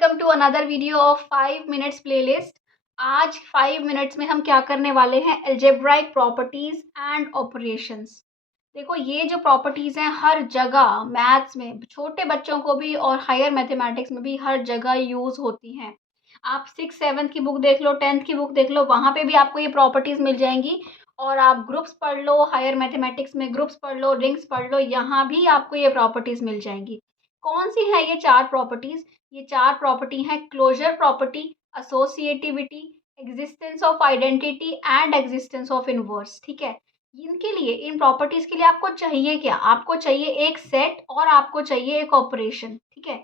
Welcome to another video of 5 minutes playlist. आज 5 minutes में हम क्या करने वाले हैं, अलजेब्राइक प्रॉपर्टीज एंड ऑपरेशंस। देखो ये जो प्रॉपर्टीज हैं हर जगह मैथ्स में, छोटे बच्चों को भी और हायर मैथमेटिक्स में भी हर जगह यूज होती हैं। आप 6 7 की बुक देख लो, 10th की बुक देख लो, वहाँ पे भी आपको ये प्रॉपर्टीज मिल जाएंगी। और आप ग्रुप्स पढ़ लो, हायर मैथमेटिक्स में ग्रुप्स पढ़ लो, रिंग्स पढ़ लो, यहाँ भी आपको ये प्रॉपर्टीज मिल जाएंगी। कौन सी है ये 4 प्रॉपर्टीज? ये 4 प्रॉपर्टी हैं: closure property, associativity, existence of identity and existence of inverse. ठीक है, इनके लिए, इन प्रॉपर्टीज के लिए आपको चाहिए क्या? आपको चाहिए एक सेट और आपको चाहिए एक ऑपरेशन। ठीक है,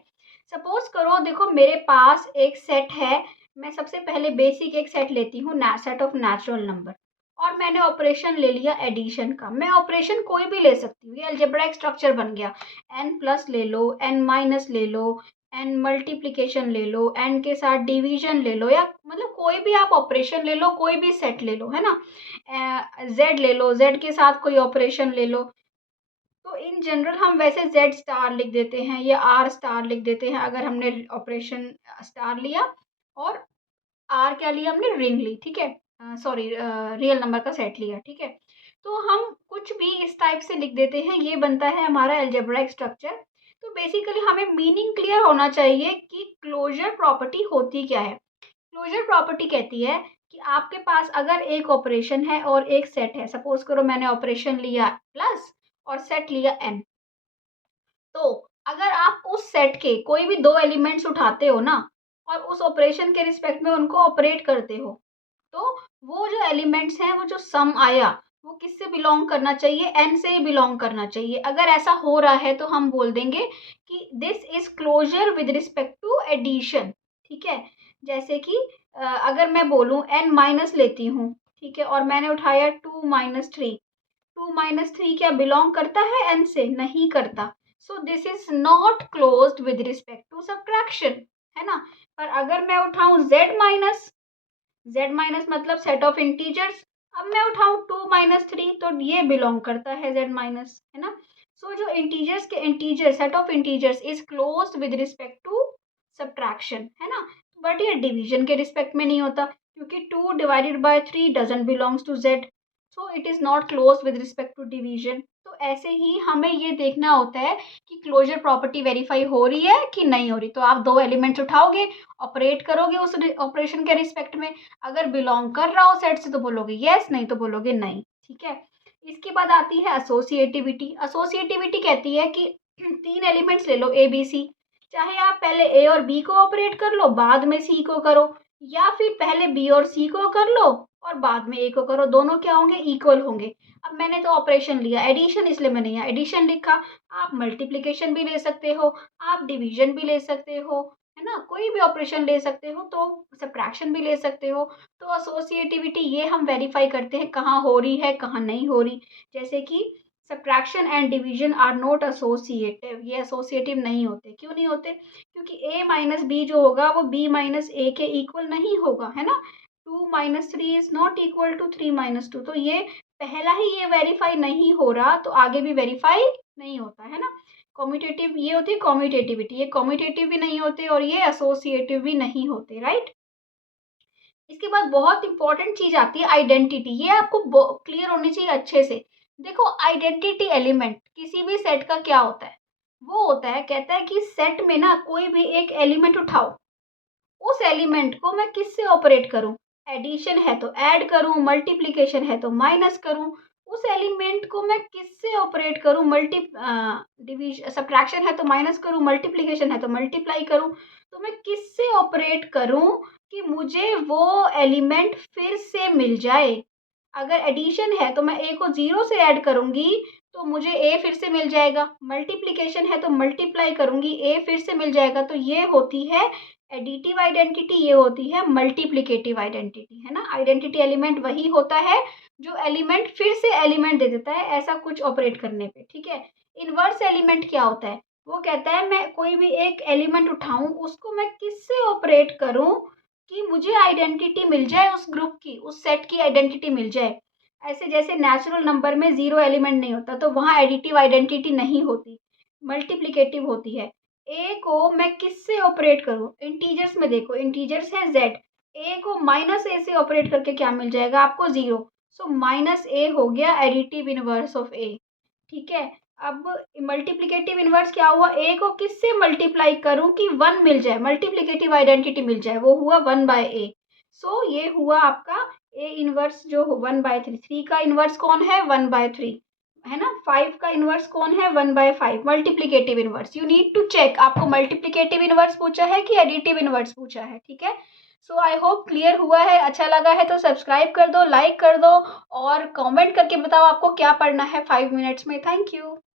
सपोज करो, देखो मेरे पास एक सेट है। मैं सबसे पहले बेसिक एक सेट लेती हूँ, सेट ऑफ नेचुरल नंबर, और मैंने ऑपरेशन ले लिया एडिशन का। मैं ऑपरेशन कोई भी ले सकती हूँ, ये अलजेब्राइक स्ट्रक्चर बन गया। n प्लस ले लो, n माइनस ले लो, एन मल्टीप्लिकेशन ले लो, एन के साथ डिवीजन ले लो, या मतलब कोई भी आप ऑपरेशन ले लो, कोई भी सेट ले लो, है ना। जेड ले लो, जेड के साथ कोई ऑपरेशन ले लो। तो इन जनरल हम वैसे जेड स्टार लिख देते हैं या आर स्टार लिख देते हैं अगर हमने ऑपरेशन स्टार लिया, और आर क्या लिया हमने, रिंग ली। ठीक है, सॉरी, रियल नंबर का सेट लिया। ठीक है, तो हम कुछ भी इस टाइप से लिख देते हैं, ये बनता है हमारा अलजेब्राइक स्ट्रक्चर। तो बेसिकली हमें मीनिंग क्लियर होना चाहिए कि क्लोजर प्रॉपर्टी होती क्या है। क्लोजर प्रॉपर्टी कहती है कि आपके पास अगर एक ऑपरेशन है और एक सेट है, सपोज करो मैंने ऑपरेशन लिया प्लस और सेट लिया एन, तो अगर आप उस सेट के कोई भी दो एलिमेंट्स उठाते हो ना, और उस ऑपरेशन के रिस्पेक्ट में उनको ऑपरेट करते हो, तो वो जो एलिमेंट्स हैं, वो जो सम आया, वो किससे बिलोंग करना चाहिए? एन से ही बिलोंग करना चाहिए। अगर ऐसा हो रहा है तो हम बोल देंगे कि this is closure with respect to addition. ठीक है, जैसे कि अगर मैं बोलूँ एन माइनस लेती हूँ, ठीक है, और मैंने उठाया 2 - 3, 2 - 3 क्या बिलोंग करता है एन से? नहीं करता। So this is not closed with respect to subtraction, है ना। पर अगर मैं उठाऊं z माइनस मतलब सेट ऑफ इंटीजर्स, अब मैं उठाऊं 2 - 3, तो ये बिलोंग करता है z माइनस, है ना। सो जो इंटीजर्स के integer, set of integers is closed with respect to subtraction, है ना। बट ये डिवीजन के रिस्पेक्ट में नहीं होता, क्योंकि 2 / 3 doesn't belongs to z, so it is not close with respect to division. तो ऐसे ही हमें ये देखना होता है कि क्लोजर प्रॉपर्टी वेरीफाई हो रही है कि नहीं हो रही। तो आप दो एलिमेंट्स उठाओगे, ऑपरेट करोगे उस ऑपरेशन के रिस्पेक्ट में, अगर बिलोंग कर रहा हो सेट से तो बोलोगे यस, नहीं तो बोलोगे नहीं। ठीक है, इसके बाद आती है एसोसिएटिविटी। एसोसिएटिविटी कहती है कि 3 एलिमेंट्स ले लो ए बी सी, चाहे आप पहले ए और बी को ऑपरेट कर लो, बाद में सी को करो, या फिर पहले बी और सी को कर लो और बाद में ए को करो, दोनों क्या होंगे? इक्वल होंगे। अब मैंने तो ऑपरेशन लिया एडिशन, इसलिए मैंने यहाँ एडिशन लिखा। आप मल्टीप्लिकेशन भी ले सकते हो, आप डिवीजन भी ले सकते हो, है ना, कोई भी ऑपरेशन ले सकते हो, तो सब्ट्रैक्शन भी ले सकते हो। तो एसोसिएटिविटी ये हम वेरीफाई करते हैं कहाँ हो रही है, कहाँ नहीं हो रही। जैसे कि subtraction and division are not associative, ये एसोसिएटिव नहीं होते। क्यों नहीं होते? क्योंकि a माइनस बी जो होगा वो b माइनस ए के इक्वल नहीं होगा, है ना। 2 - 3 इज नॉट इक्वल टू 3 - 2, तो ये पहला ही ये वेरीफाई नहीं हो रहा, तो आगे भी वेरीफाई नहीं होता, है ना। कॉम्यूटेटिव ये होती है कॉम्यूटेटिविटी, ये कॉम्यूटेटिव भी नहीं होते और ये एसोसिएटिव भी नहीं होते, राइट। इसके बाद बहुत इंपॉर्टेंट चीज आती है आइडेंटिटी, ये आपको क्लियर होनी चाहिए अच्छे से। देखो आइडेंटिटी एलिमेंट किसी भी सेट का क्या होता है? वो होता है, कहता है कि सेट में ना कोई भी एक एलिमेंट उठाओ, उस एलिमेंट को मैं किससे ऑपरेट करूं? एडिशन है तो ऐड करूं, मल्टीप्लिकेशन है तो माइनस करूं। उस एलिमेंट को मैं किससे ऑपरेट करूं? डिवीजन, सब्ट्रैक्शन है तो माइनस करूं, मल्टीप्लिकेशन है तो मल्टीप्लाई करूं। तो मैं किससे ऑपरेट करूं कि मुझे वो एलिमेंट फिर से मिल जाए? अगर एडिशन है तो मैं ए को 0 से ऐड करूंगी तो मुझे ए फिर से मिल जाएगा। मल्टीप्लिकेशन है तो मल्टीप्लाई करूंगी, ए फिर से मिल जाएगा। तो ये होती है एडिटिव आइडेंटिटी, ये होती है मल्टीप्लिकेटिव आइडेंटिटी, है ना। आइडेंटिटी एलिमेंट वही होता है जो एलिमेंट फिर से एलिमेंट दे देता है ऐसा कुछ ऑपरेट करने पे। ठीक है, इनवर्स एलिमेंट क्या होता है? वो कहता है मैं कोई भी एक एलिमेंट उठाऊं, उसको मैं किससे ऑपरेट करूं कि मुझे आइडेंटिटी मिल जाए, उस ग्रुप की, उस सेट की आइडेंटिटी मिल जाए। ऐसे जैसे नेचुरल नंबर में 0 एलिमेंट नहीं होता, तो वहाँ एडिटिव आइडेंटिटी नहीं होती, मल्टीप्लिकेटिव होती है। ए को मैं किससे ऑपरेट करूँ, इंटीजर्स में देखो, इंटीजर्स है जेड, ए को माइनस ए से ऑपरेट करके क्या मिल जाएगा आपको, 0। सो माइनस ए हो गया एडिटिव इनवर्स ऑफ ए। ठीक है, अब मल्टीप्लिकेटिव इनवर्स क्या हुआ, ए को किससे मल्टीप्लाई करूं कि 1 मिल जाए, मल्टीप्लिकेटिव आइडेंटिटी मिल जाए, वो हुआ 1/a। सो ये हुआ आपका ए इनवर्स जो 1/3। 3 का इनवर्स कौन है, 1/3 है ना। 5 का इनवर्स कौन है, 1/5, multiplicative inverse. You need to check, आपको मल्टीप्लिकेटिव इनवर्स पूछा है कि एडिटिव इनवर्स पूछा है। ठीक है, सो आई होप क्लियर हुआ है। अच्छा लगा है तो सब्सक्राइब कर दो, लाइक कर दो और कमेंट करके बताओ आपको क्या पढ़ना है 5 मिनट्स में। Thank you.